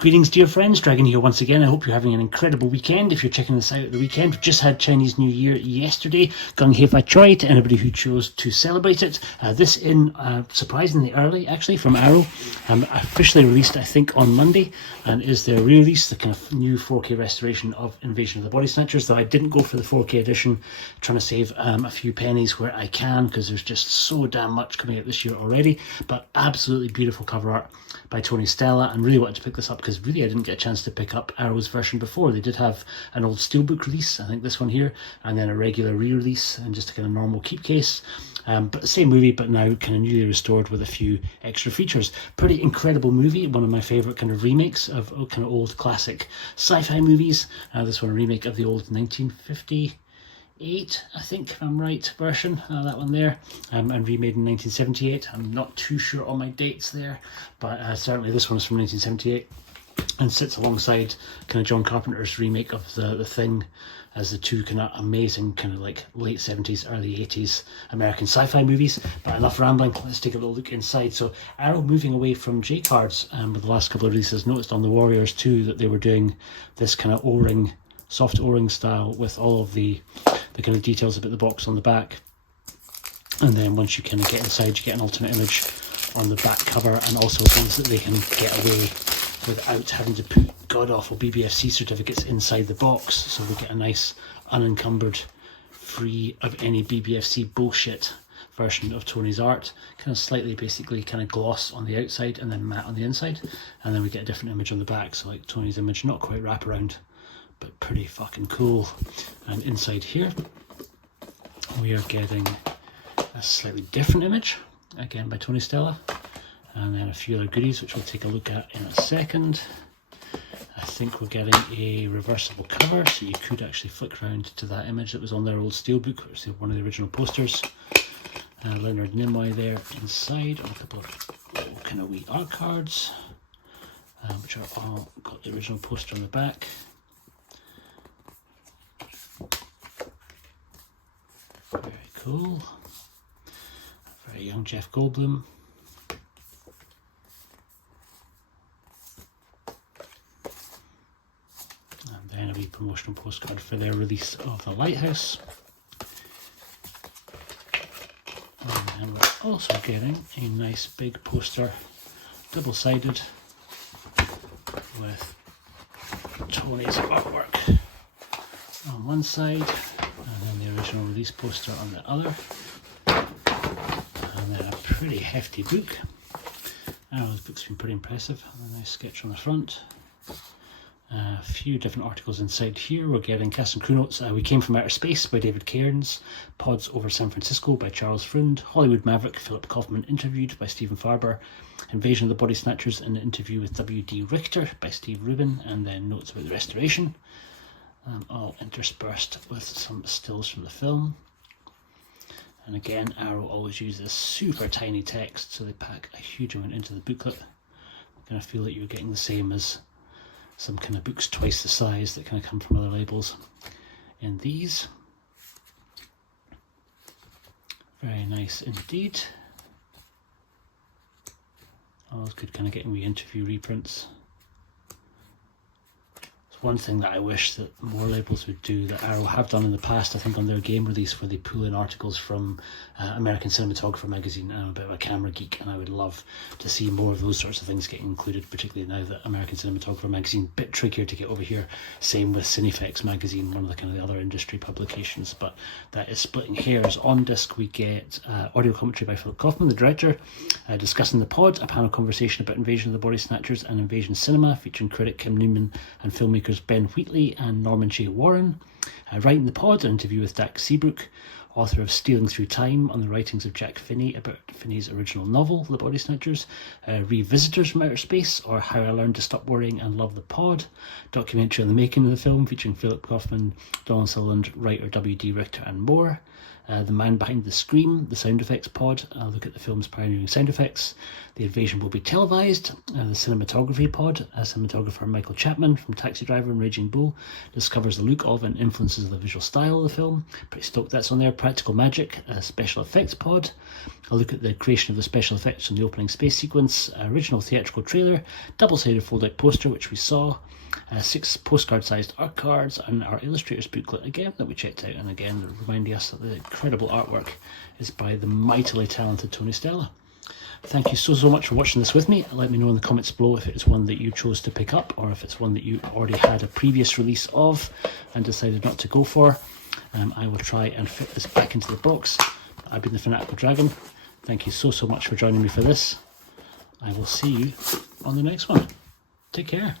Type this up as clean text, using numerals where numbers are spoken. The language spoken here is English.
Greetings, dear friends. Dragon here once again. I hope you're having an incredible weekend. If you're checking this out at the weekend, we've just had Chinese New Year yesterday. Gung Hei Fat Choi to anybody who chose to celebrate it. This in surprisingly early, actually, from Arrow. Officially released, I think, on Monday, and is their re-release, the kind of new 4K restoration of Invasion of the Body Snatchers. Though I didn't go for the 4K edition, trying to save a few pennies where I can, because there's just so damn much coming out this year already. But absolutely beautiful cover art by Tony Stella, and really wanted to pick this up because really I didn't get a chance to pick up Arrow's version before. They did have an old steelbook release, I think this one here, and then a regular re-release and just a kind of normal keep case. But the same movie, but now kind of newly restored with a few extra features. Pretty incredible movie, one of my favourite kind of remakes of kind of old classic sci-fi movies. This one a remake of the old 1958, I think, if I'm right, version, that one there, and remade in 1978. I'm not too sure on my dates there, but certainly this one is from 1978 and sits alongside kind of John Carpenter's remake of The Thing as the two kind of amazing kind of like late 70s, early 80s American sci-fi movies. But enough rambling, let's take a little look inside. So Arrow moving away from J-cards with the last couple of releases. Noticed on the Warriors too that they were doing this kind of O-ring, soft O-ring style with all of the kind of details about the box on the back. And then once you kind of get inside, you get an alternate image on the back cover, and also things that they can get away without having to put god-awful BBFC certificates inside the box. So we get a nice, unencumbered, free of any BBFC bullshit version of Tony's art. Kind of slightly, basically, kind of gloss on the outside and then matte on the inside. And then we get a different image on the back. So like Tony's image, not quite wraparound, but pretty fucking cool. And inside here, we are getting a slightly different image, again by Tony Stella, and then a few other goodies which we'll take a look at in a second. I think we're getting a reversible cover, so you could actually flick around to that image that was on their old steelbook, which is one of the original posters. Leonard Nimoy there inside, and a couple of little kind of wee art cards, which are all got the original poster on the back. Very cool. Very young Jeff Goldblum. And then a wee promotional postcard for their release of The Lighthouse. And then we're also getting a nice big poster, double-sided, with Tony's artwork on one side, and then the original release poster on the other, and then a pretty hefty book. This book's been pretty impressive. A nice sketch on the front. A few different articles inside here. We're getting cast and crew notes. We Came from Outer Space by David Cairns, Pods Over San Francisco by Charles Freund, Hollywood Maverick Philip Kaufman interviewed by Stephen Farber, Invasion of the Body Snatchers in an interview with W.D. Richter by Steve Rubin, and then notes about the restoration, all interspersed with some stills from the film. And again, Arrow always uses super tiny text, so they pack a huge amount into the booklet. I kind of feel that you're getting the same as some kind of books twice the size that kind of come from other labels in these. Very nice indeed. Always good kind of getting wee interview reprints. One thing that I wish that more labels would do, that Arrow have done in the past, I think on their game release, where they pull in articles from American Cinematographer magazine. I'm a bit of a camera geek, and I would love to see more of those sorts of things getting included, particularly now that American Cinematographer magazine, a bit trickier to get over here. Same with Cinefex magazine, one of the kind of the other industry publications, but that is splitting hairs. On disc we get audio commentary by Philip Kaufman, the director, discussing the pod, a panel conversation about Invasion of the Body Snatchers and Invasion Cinema, featuring critic Kim Newman and filmmakers Ben Wheatley and Norman J. Warren. Writing the pod, an interview with Dax Seabrook, author of Stealing Through Time, on the writings of Jack Finney about Finney's original novel, The Body Snatchers. Revisitors from Outer Space, or How I Learned to Stop Worrying and Love the Pod. Documentary on the making of the film, featuring Philip Kaufman, Donald Sutherland, writer W.D. Richter, and more. The Man Behind the Scream, the sound effects pod. I'll look at the film's pioneering sound effects. The Invasion Will Be Televised. The cinematography pod. Cinematographer Michael Chapman from Taxi Driver and Raging Bull discovers the look of and influences the visual style of the film. Pretty stoked that's on there. Practical Magic, special effects pod. I'll look at the creation of the special effects in the opening space sequence. Original theatrical trailer. Double-sided fold-out poster, which we saw. 6 postcard-sized art cards, and our illustrator's booklet again that we checked out, and again reminding us that the incredible artwork is by the mightily talented Tony Stella. Thank you so much for watching this with me. Let me know in the comments below if it's one that you chose to pick up, or if it's one that you already had a previous release of and decided not to go for. I will try and fit this back into the box. I've been the Fanatical Dragon. Thank you so much for joining me for this. I will see you on the next one. Take care.